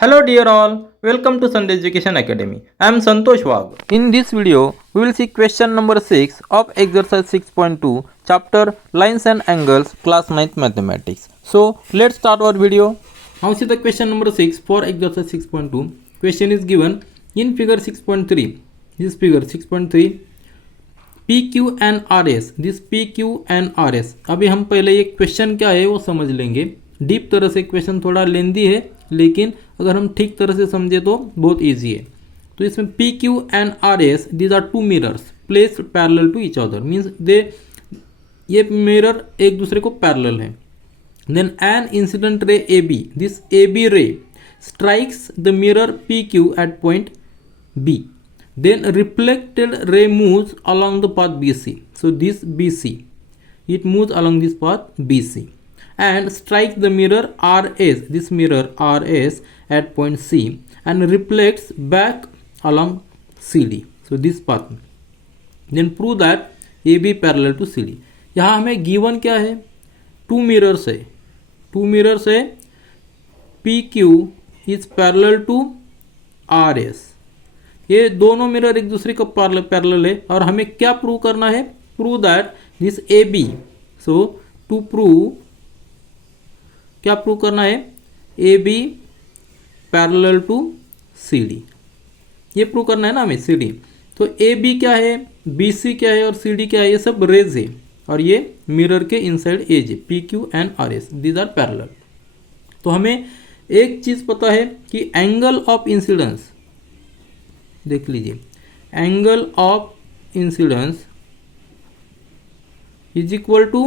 Hello dear all, welcome to Sunday Education Academy. I am Santosh Wagh. In this video, we will see question number 6 of exercise 6.2, chapter Lines and Angles, class 9th Mathematics. So, let's start our video. Now see the question number 6 for exercise 6.2. Question is given in figure 6.3. This figure 6.3. PQ and RS. This PQ and RS. अभी हम पहले ये question क्या है वो समझ लेंगे. Deep तरह से क्वेश्चन थोड़ा लेंदी है, लेकिन अगर हम ठीक तरह से समझे तो बहुत इजी है. तो इसमें P Q and R S these are two mirrors placed parallel to each other, means ये मिरर एक दूसरे को पैरेलल है. Then an incident ray A B, this A B ray strikes the mirror P Q at point B. Then reflected ray moves along the path BC. So this BC, it moves along this path BC and strikes the mirror RS, this mirror RS at point C and reflects back along CD. So this path. Then prove that AB parallel to CD. यहाँ हमें given क्या है? To mirrors है. To mirrors है. PQ is parallel to RS. ये दोनों mirror एक दूसरे को पैरेलल है और हमें क्या प्रूव करना है? Prove that this A B. So to prove क्या प्रूव करना है? A B parallel to C D. ये प्रूव करना है ना हमें सी डी. तो ए बी क्या है, बी सी क्या है और सी डी क्या है? ये सब रेज है और ये मिरर के इनसाइड एज है. P Q and R S these are parallel. तो हमें एक चीज पता है कि एंगल ऑफ इंसिडेंस, देख लीजिए, angle of incidence is equal to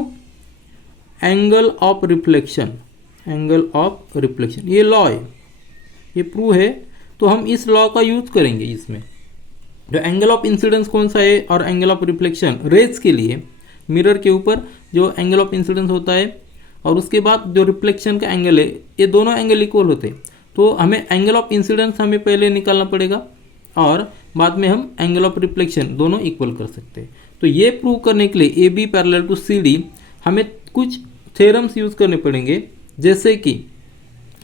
angle of reflection. Angle of reflection ये लॉ है, ये प्रूव है. तो हम इस लॉ का यूज करेंगे इसमें. जो एंगल ऑफ इंसिडेंस कौन सा है और एंगल ऑफ रिफ्लेक्शन, रेज के लिए मिरर के ऊपर जो एंगल ऑफ इंसिडेंस होता है और उसके बाद जो रिफ्लेक्शन का एंगल है, ये दोनों एंगल इक्वल होते हैं. तो हमें एंगल ऑफ इंसिडेंस हमें पहले निकालना पड़ेगा और बाद में हम एंगल ऑफ रिफ्लेक्शन दोनों इक्वल कर सकते हैं. तो ये प्रूव करने के लिए A B parallel to C D हमें कुछ थ्योरम्स यूज करने पड़ेंगे. जैसे कि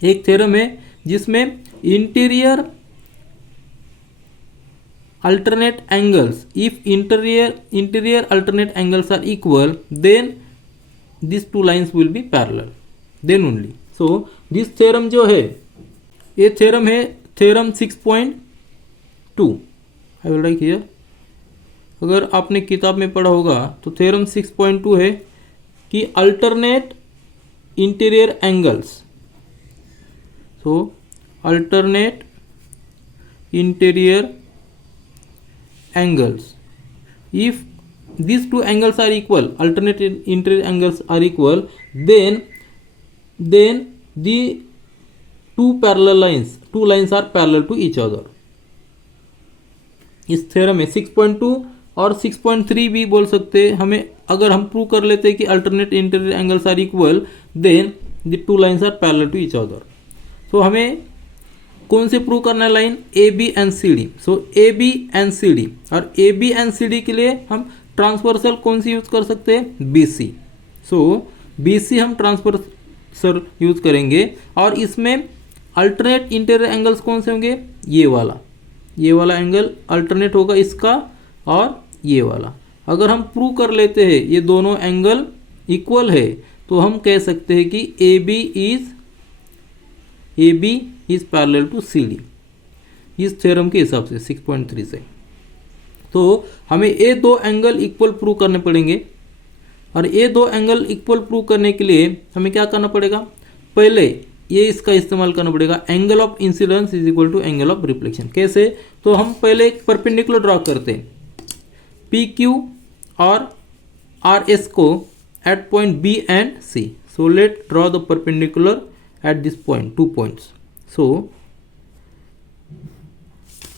एक थ्योरम है जिसमें interior alternate angles, if interior alternate angles are equal then this two lines will be parallel, then only. So this theorem जो है, ये थ्योरम है theorem 6.2. I will write here. अगर आपने किताब में पढ़ा होगा तो थ्योरम 6.2 है कि alternate interior angles. So alternate interior angles, if these two angles are equal, alternate interior angles are equal, then the two lines are parallel to each other. इस थ्योरम में 6.2 और 6.3 भी बोल सकते हैं. हमें अगर हम प्रूव कर लेते हैं कि alternate interior angles are equal then the two lines are parallel to each other. So हमें कौन से प्रूव करना है? Line A B and C D. So A B and C D, और A B and C D के लिए हम transversal कौन सी यूज कर सकते हैं? B C. सो बी सी हम ट्रांसवर्सल यूज करेंगे और इसमें अल्टरनेट इंटीरियर एंगल्स कौन से होंगे? ये वाला एंगल अल्टरनेट होगा इसका और ये वाला. अगर हम प्रूव कर लेते हैं ये दोनों एंगल इक्वल है तो हम कह सकते हैं कि A B is parallel to C D, इस थ्योरम के हिसाब से 6.3 से. तो हमें ये दो एंगल इक्वल प्रूव करने पड़ेंगे और ये दो एंगल इक्वल प्रूव करने के लिए हमें क्या करना पड़ेगा? पहले ये इसका इस्तेमाल करना पड़ेगा. Angle of incidence is equal to angle of reflection. कैसे? तो हम पहले एक परपेंडिकुलर ड्रॉ करते हैं पी क्यू और आर एस को at point B and C. So let draw the perpendicular at this point, 2 points. So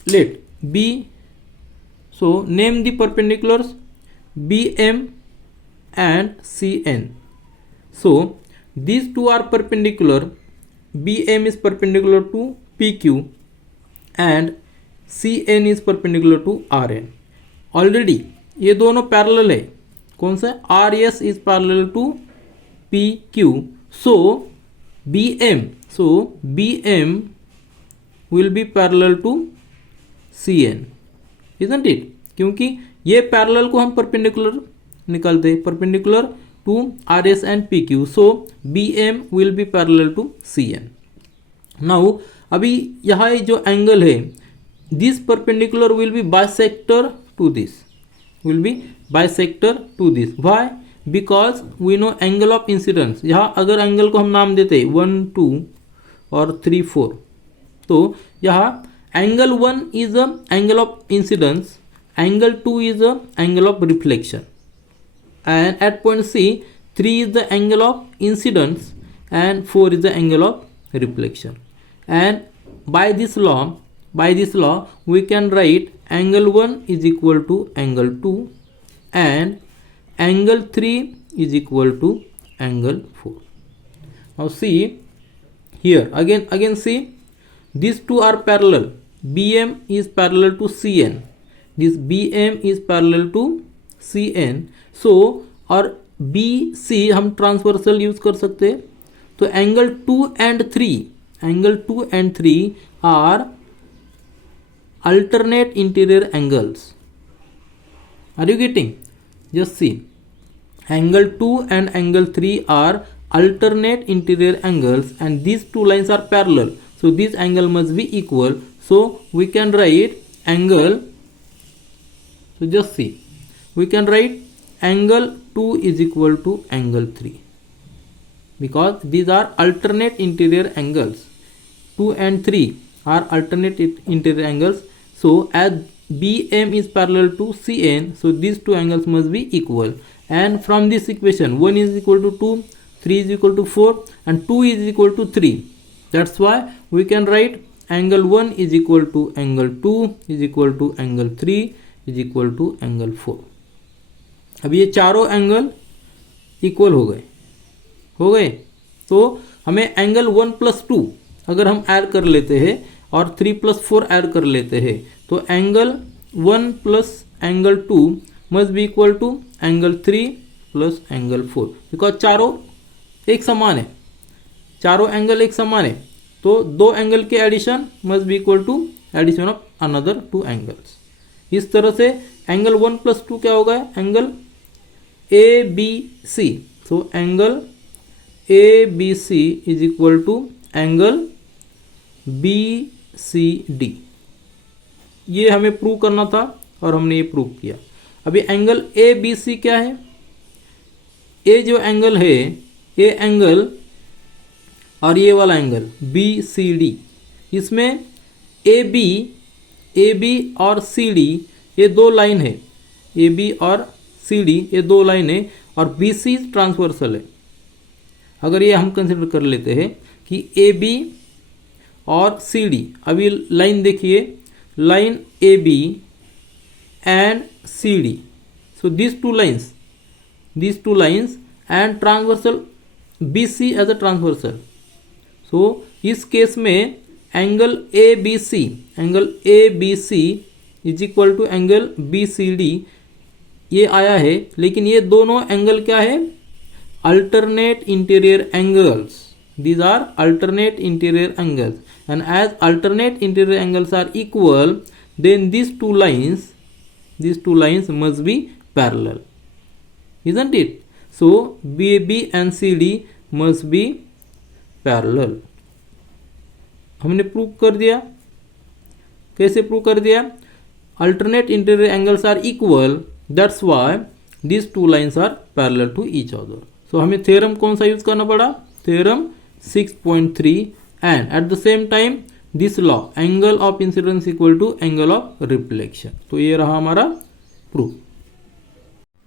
let B, so name the perpendiculars BM and CN. So these two are perpendicular. BM is perpendicular to PQ and CN is perpendicular to RN. Already ये दोनों parallel है. कौन सा? RS is parallel to PQ. So BM will be parallel to CN, isn't it? क्योंकि ये parallel को हम perpendicular निकालते हैं, perpendicular to RS and PQ, so BM will be parallel to CN. Now अभी यहाँ जो एंगल है, this perpendicular will be bisector to this, will be bisector to this. Why? Because we know angle of incidence. यहाँ अगर angle को हम नाम देते हैं 1, 2 और 3, 4, तो यहाँ angle 1 is a angle of incidence, angle 2 is a angle of reflection, and at point C 3 is the angle of incidence and 4 is the angle of reflection. And by this law we can write angle 1 is equal to angle 2 and angle 3 is equal to angle 4. Now see here, again see, these two are parallel. BM is parallel to CN, this BM is parallel to CN. So और BC हम transversal use कर सकते हैं. तो angle 2 and 3 are alternate interior angles. Are you getting? Just see, angle 2 and angle 3 are alternate interior angles and these two lines are parallel, so this angle must be equal. So we can write angle, so just see, we can write angle 2 is equal to angle 3 because these are alternate interior angles. 2 and 3 are alternate interior angles. So as BM is parallel to CN, so these two angles must be equal. And from this equation 1 is equal to 2, 3 is equal to 4 and 2 is equal to 3. That's why we can write angle 1 is equal to angle 2 is equal to angle 3 is equal to angle 4. अब ये चारों angle equal हो गए. तो हमें angle 1 + 2 अगर हम add कर लेते हैं और 3 + 4 ऐड कर लेते हैं, तो angle 1 + angle 2 must be equal to angle 3 + angle 4, because चारों एक समान है, चारों एंगल एक समान है. तो दो एंगल के addition must be equal to addition of another 2 angles. इस तरह से एंगल 1 + 2 क्या होगा? Angle ABC. So angle ABC is equal to angle BCD. ये हमें प्रूव करना था और हमने ये प्रूव किया. अभी एंगल ABC क्या है? ये जो एंगल है, ये एंगल और ये वाला एंगल BCD, इसमें AB और CD ये दो लाइन है, AB और CD ये दो लाइन है और BC ट्रांसवर्सल है. अगर ये हम कंसिडर कर लेते हैं कि AB और CD, अभी लाइन देखिए, line AB and CD, so this two lines and transversal BC as a transversal. So इस केस में angle ABC is equal to angle BCD ये आया है. लेकिन ये दोनों एंगल क्या है? Alternate interior angles. These are alternate interior angles and as alternate interior angles are equal, then these two lines must be parallel, isn't it? So BB and CD must be parallel. हमने prove कर दिया. कैसे prove कर दिया? Alternate interior angles are equal, that's why these two lines are parallel to each other. So हमें theorem कौन सा use करना पड़ा? Theorem 6.3. And at the same time this law, angle of incidence equal to angle of reflection. तो ये रहा हमारा proof.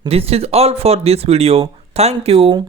This is all for this video. Thank you.